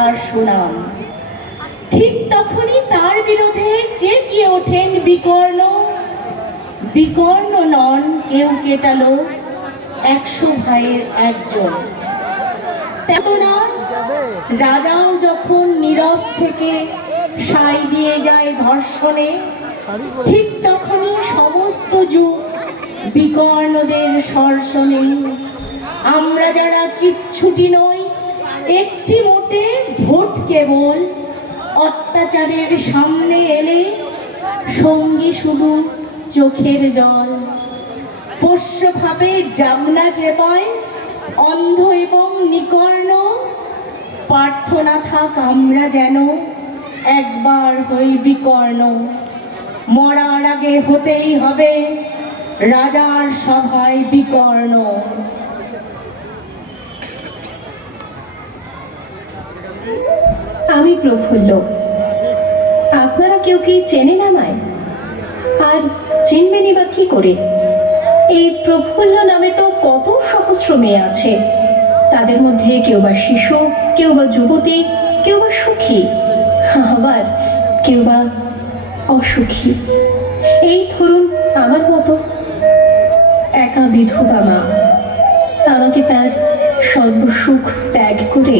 তার সুনাম। ঠিক তখনই তার বিরোধে চেঁচিয়ে ওঠেন বিকর্ণ। বিকর্ণ নন কেউ কেটালো 100 ভাইয়ের একজন। তেতনা রাজাও যখন নীরব থেকে সাই দিয়ে যায় ধর্ষণে, ঠিক তখনই সমস্ত যুগ বিকর্ণদের সর্ষণে। আমরা যারা কিচ্ছুটি নই, একটি মোটে ভোট কেবল, অত্যাচারের সামনে এলে সঙ্গী শুধু চোখের জল। পোষ্য ভাবে জামনা চেপায় অন্ধ এবং নিকর্ণ, প্রার্থনা থাক আমরা যেন একবার হই বিকর্ণ। মরার আগে হতেই হবে রাজার সভায় বিকর্ণ। আমি প্রফুল্ল। আপনারা কেউ কি চেনেন আমায়? আর চিনবেনই বা কি করে? এই প্রফুল্ল নামে তো কত সহস্র মেয়ে আছে। তাদের মধ্যে কেউ বা শিশু, কেউ বা যুবতী, কেউ বা সুখী, আবার কেউ বা অসুখী। এই ধরুন আমার মতো একা বিধবা মা। আমাকে তার সর্বসুখ ত্যাগ করে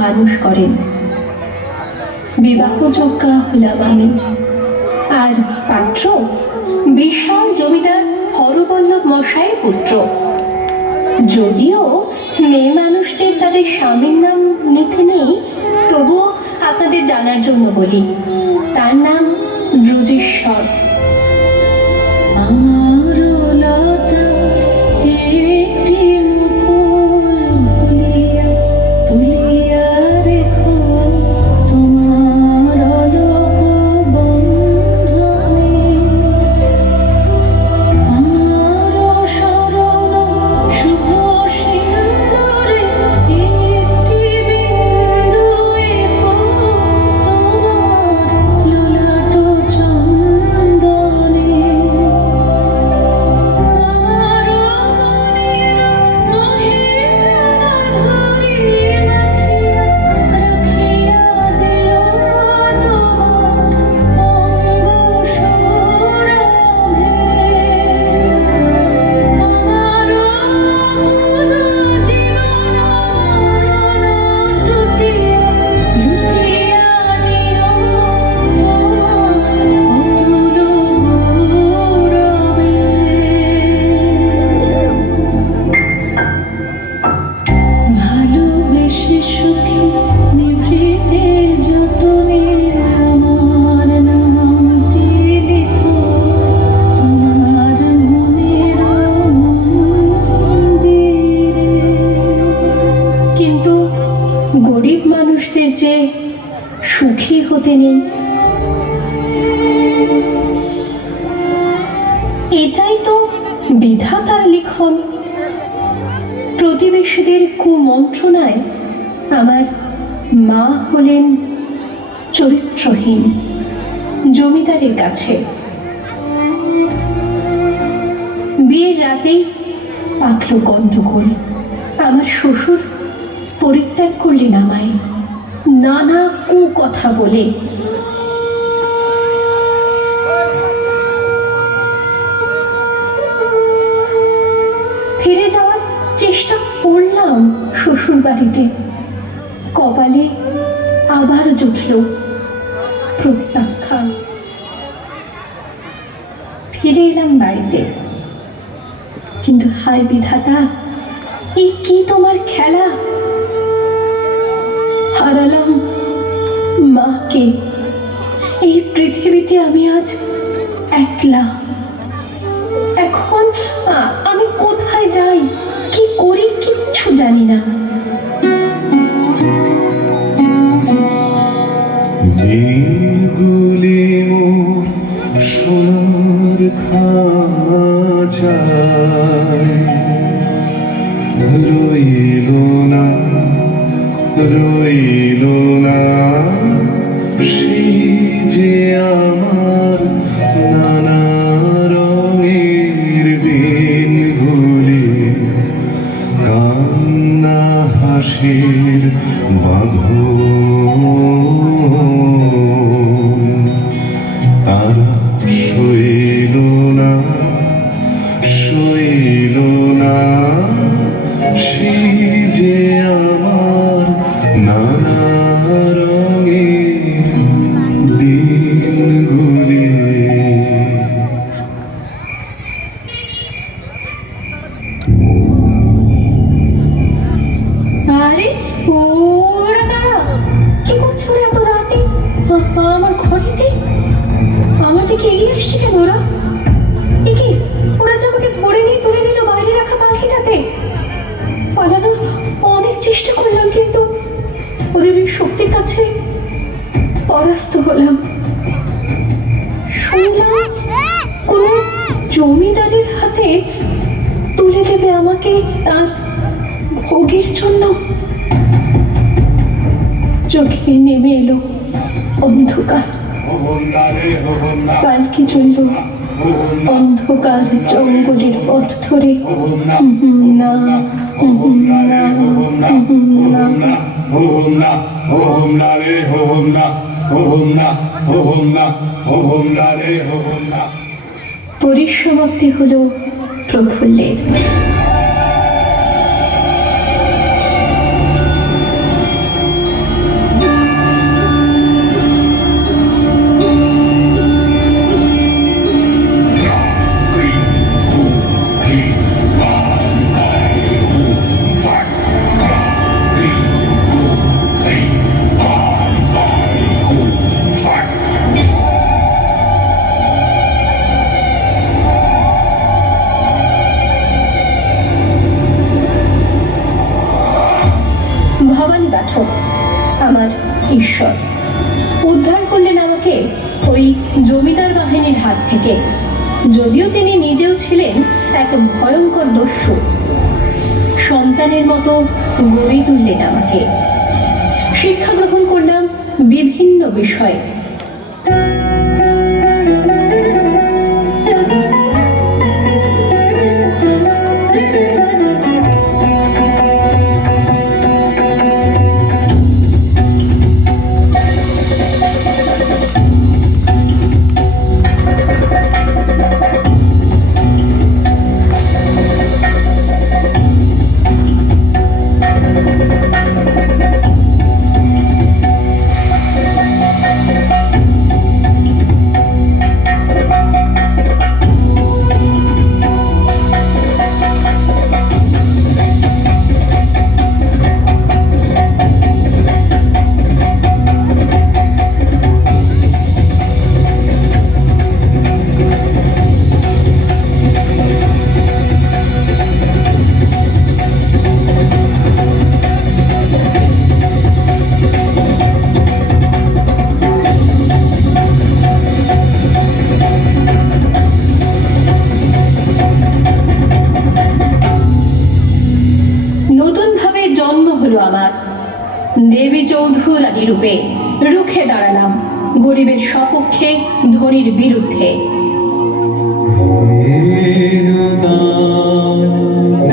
মানুষ করেন। বিবাহযোগ্যা হলাম আমি। আর পাত্র বিশাল জমিদার হরবল্লভ মশাইয়ের পুত্র। যদিও মেয়ে মানুষদের তাদের স্বামীর নাম নিতে নেই, তবুও আপনাদের জানার জন্য বলি, তার নাম ব্রজেশ্বর। সুখী হতে নেই, এটাই তো বিধাতার লিখন। প্রতিবেশীদের কুমন্ত্রণায় আমার মা হলেন চরিত্রহীন জমিদারের কাছে। বিয়ের রাতেই পাকল গন্ডগোল। আমার শ্বশুর পরিত্যাগ করলেন আমায় নানা কুকথা বলে। ফিরে যাওয়ার চেষ্টা করলাম শ্বশুর বাড়িতে, কপালে আবার জুটল প্রত্যাখ্যান। ফিরে এলাম বাড়িতে, কিন্তু হায় বিধাতা, এই কি তোমার খেলা! হারালাম মাকে। এই পৃথিবীতে আমি আজ একলা। এখন আমি কোথায় যাই, কি করি, কিচ্ছু জানি না। সোনার খাঁচায় রইল না সেই যে আমার নানা রঙের দিনগুলি, কান্না হাসির তারা শৈল না শৈল না সেই যে আমার নানা রঙের দিনগুলি। আরে ওরা কারা? কি করছো ওরা এত রাতে আমার ঘরেতে? আমার দিকে এগিয়ে আসছে কেন ওরা? কি ওরা যে আমাকে ধরে নিয়ে তুলে দিল বাইরে রাখা পাখিটাতে। পালানোর অনেক চেষ্টা করলাম, কিন্তু ওদের এই শক্তির কাছে পরাস্ত হলাম। শুনলাম কোন জমিদারের হাতে তুলে দেবে আমাকে আর ভোগের জন্য। চোখে নেমে এলো অন্ধকার, পালকি চলল অন্ধকার জঙ্গলের পথ ধরে। না পরিসমাপ্তি হলো প্রফুল্লের। ভবানী পাঠক আমার ঈশ্বর উদ্ধার করলেন আমাকে ওই জমিদার বাহিনীর হাত থেকে। যদিও তিনি নিজেও ছিলেন এক ভয়ঙ্কর দস্যু, সন্তানের মতো গড়ে তুললেন আমাকে। শিক্ষা গ্রহণ করলাম বিভিন্ন বিষয়ে। আমার দেবী চৌধুরানী রূপে রুখে দাঁড়ালাম গরিবের সপক্ষে, ধনীর বিরুদ্ধে।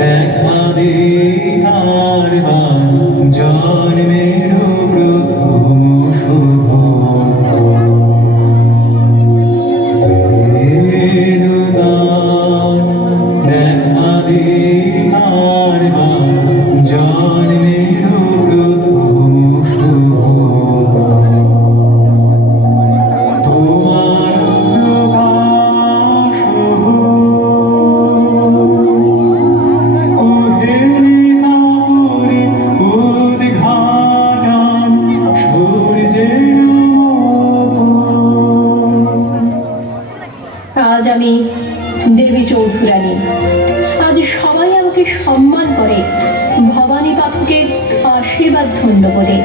দেখা দিনার জন্মের প্রথম শুভ দেখা দিনার জন্মের প্রথম শুভ তোমার প্রকাশ কুহেলি কাপুরে উদ্ঘাটন সূর্যের মতো। আজ আমি দেবী চৌধুরানী, আজ সবাই আমাকে সম্মান করে ভবানী পাঠকের আশীর্বাদ ধন্য বলে।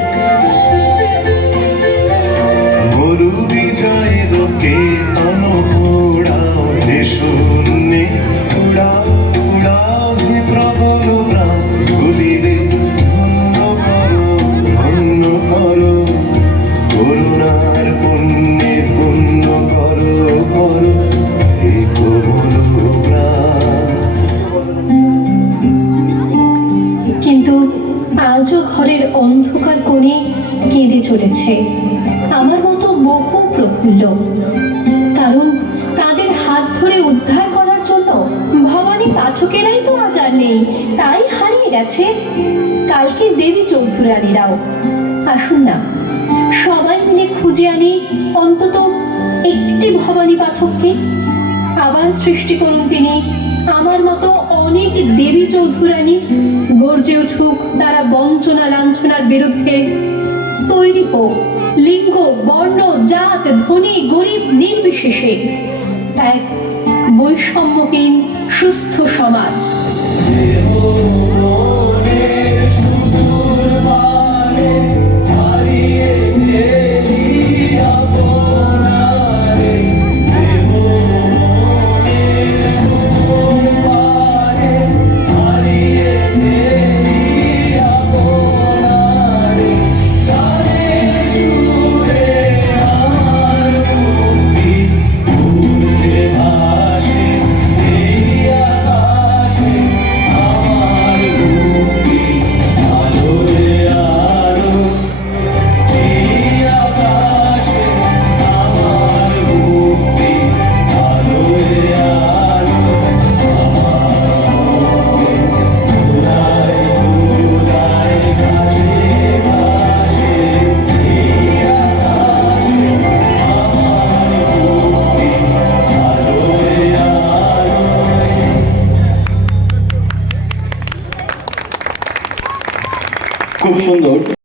গুরু বিজয়ের কীর্তন উড়াও হে শূন্যে, উড়াও উড়াও হে প্রবল প্রাণ ভুলিরে, ধন্য করো করুণার পুণ্যে পুণ্য করো হে প্রবল প্রাণ। কিন্তু আজও ঘরের অন্ধকার কোণে হতে চলেছে আমার মতো বহু প্রফুল্ল, কারণ তাদের হাত ধরে উদ্ধার করার জন্য ভবানী পাঠকেরাই তো আজ আর নেই, তাই হারিয়ে গেছে কালকে দেবী চৌধুরানীরাও। আসুন না, সবাই মিলে খুঁজে আনি অন্তত একটি ভবানী পাঠককে। আবার সৃষ্টি করুন তিনি আমার মতো অনেক দেবী চৌধুরানী, গর্জে উঠুক তারা বঞ্চনা লাঞ্ছনার বিরুদ্ধে। তৈরি হোক লিঙ্গ, বর্ণ, জাত, ধনী গরিব নির্বিশেষে এক বৈষম্যহীন সুস্থ সমাজ।